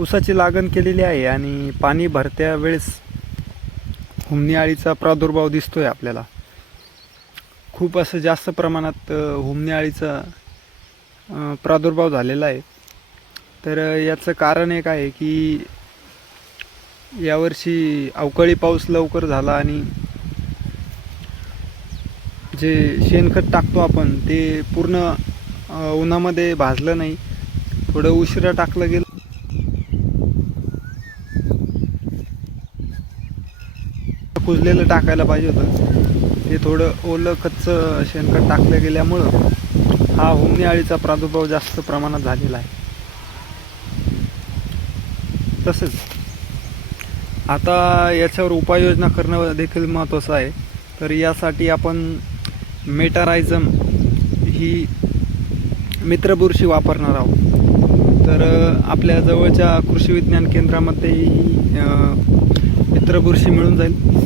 ऊसाची लागण केलेली आहे आणि पाणी भरत्या वेळेस हुमणी अळीचा प्रादुर्भाव दिसतोय आपल्याला. खूप असं जास्त प्रमाणात हुमणी अळीचा प्रादुर्भाव झालेला आहे. तर याचं कारण एक आहे की यावर्षी अवकाळी पाऊस लवकर झाला आणि जे शेणखत टाकतो आपण ते पूर्ण उन्हामध्ये भाजलं नाही, थोडं उशिरा टाकलं गेलं. कुजलेलं टाकायला पाहिजे होतं, ते थोडं ओलं कच्च शेणखत टाकलं गेल्यामुळं हा हुमणी अळीचा प्रादुर्भाव जास्त प्रमाणात झालेला आहे. तसंच आता याच्यावर उपाययोजना करणं देखील महत्त्वाचं आहे. तर यासाठी आपण मेटारायझम ही मित्रबुरशी वापरणार आहोत. तर आपल्या जवळच्या कृषी विज्ञान केंद्रामध्ये ही मित्रबुरशी मिळून जाईल.